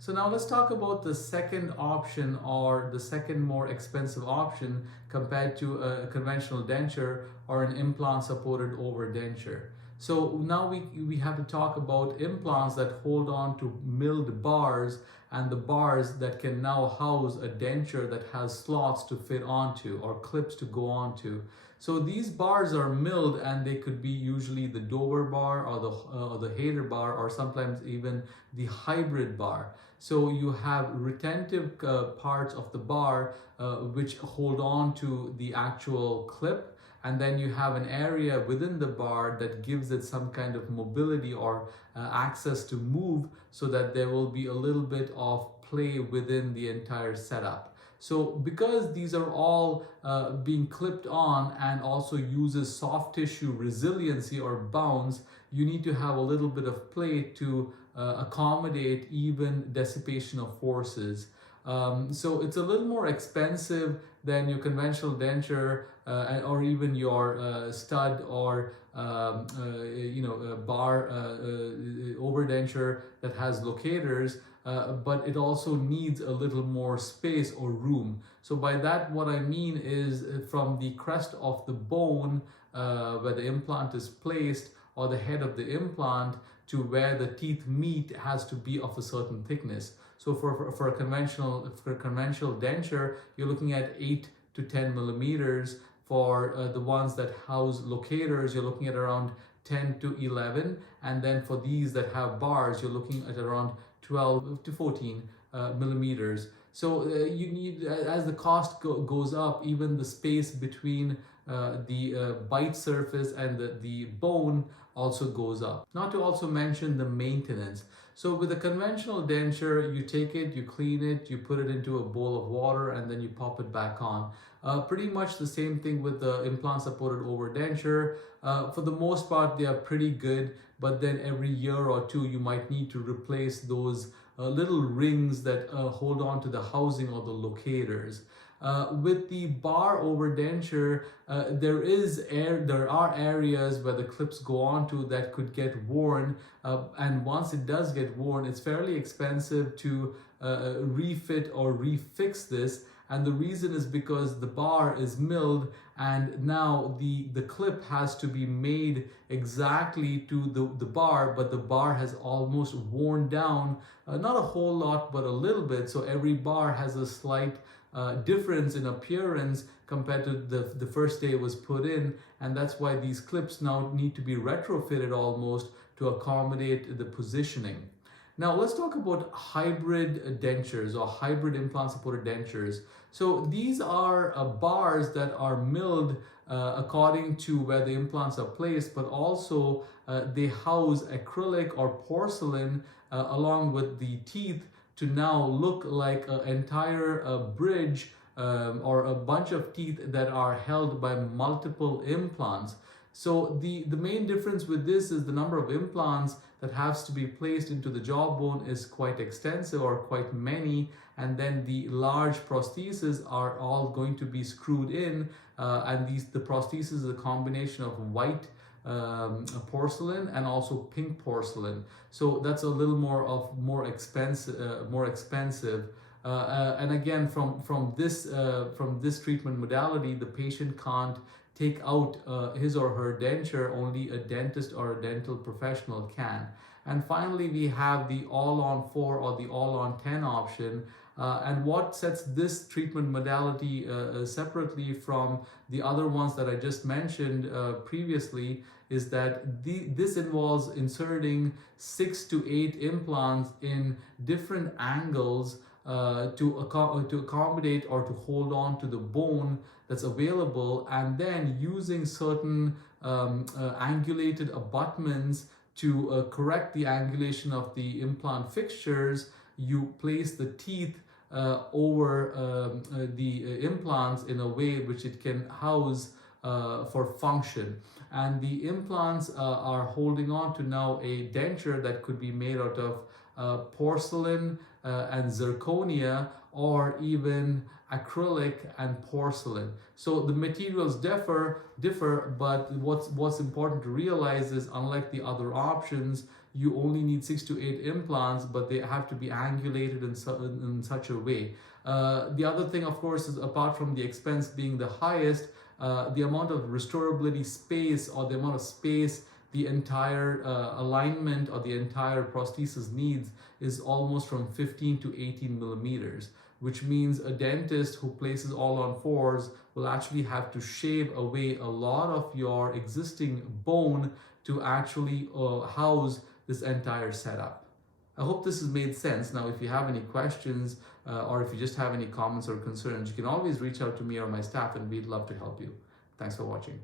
So now let's talk about the second option, or the second more expensive option compared to a conventional denture or an implant supported over denture. So now we have to talk about implants that hold on to milled bars, and the bars that can now house a denture that has slots to fit onto or clips to go onto. So these bars are milled, and they could be usually the Dover bar or the Hayter bar, or sometimes even the hybrid bar. So you have retentive parts of the bar which hold on to the actual clip, and then you have an area within the bar that gives it some kind of mobility or access to move, so that there will be a little bit of play within the entire setup. So because these are all being clipped on and also uses soft tissue resiliency or bounce, you need to have a little bit of play to accommodate even dissipation of forces. So it's a little more expensive than your conventional denture or even your stud or bar overdenture that has locators. But it also needs a little more space or room. So by that, what I mean is from the crest of the bone where the implant is placed, or the head of the implant, to where the teeth meet has to be of a certain thickness. So for a conventional denture, you're looking at 8 to 10 millimeters. For the ones that house locators, you're looking at around 10 to 11. And then for these that have bars, you're looking at around 12 to 14 millimeters. So you need, as the cost goes up, even the space between the bite surface and the bone also goes up. Not to also mention the maintenance. So with a conventional denture, you take it, you clean it, you put it into a bowl of water, and then you pop it back on. Pretty much the same thing with the implant supported over denture. For the most part, they are pretty good, but then every year or two, you might need to replace those little rings that hold on to the housing or the locators. With the bar over denture, there are areas where the clips go onto that could get worn, and once it does get worn, it's fairly expensive to refit or refix this. And the reason is because the bar is milled, and now the clip has to be made exactly to the bar, but the bar has almost worn down, not a whole lot, but a little bit. So every bar has a slight difference in appearance compared to the first day it was put in, and that's why these clips now need to be retrofitted almost to accommodate the positioning. Now let's talk about hybrid dentures or hybrid implant supported dentures. So these are bars that are milled according to where the implants are placed, but also they house acrylic or porcelain along with the teeth to now look like an entire bridge or a bunch of teeth that are held by multiple implants. So the main difference with this is the number of implants that has to be placed into the jawbone is quite extensive, or quite many, and then the large prostheses are all going to be screwed in, and the prosthesis is a combination of white porcelain and also pink porcelain. So that's a little more expensive. And again, from this treatment modality, the patient can't take out his or her denture. Only a dentist or a dental professional can. And finally, we have the all-on-4 or the all-on-10 option. And what sets this treatment modality separately from the other ones that I just mentioned previously is that this involves inserting 6 to 8 implants in different angles to accommodate or to hold on to the bone that's available, and then using certain angulated abutments to correct the angulation of the implant fixtures. You place the teeth over the implants in a way which it can house for function, and the implants are holding on to now a denture that could be made out of porcelain and zirconia, or even acrylic and porcelain. So the materials differ, but what's important to realize is, unlike the other options, you only need 6 to 8 implants, but they have to be angulated in such a way. The other thing, of course, is apart from the expense being the highest, the amount of restorability space, or the amount of space the entire alignment or the entire prosthesis needs, is almost from 15 to 18 millimeters, which means a dentist who places all on fours will actually have to shave away a lot of your existing bone to actually house this entire setup. I hope this has made sense. Now, if you have any questions or if you just have any comments or concerns, you can always reach out to me or my staff, and we'd love to help you. Thanks for watching.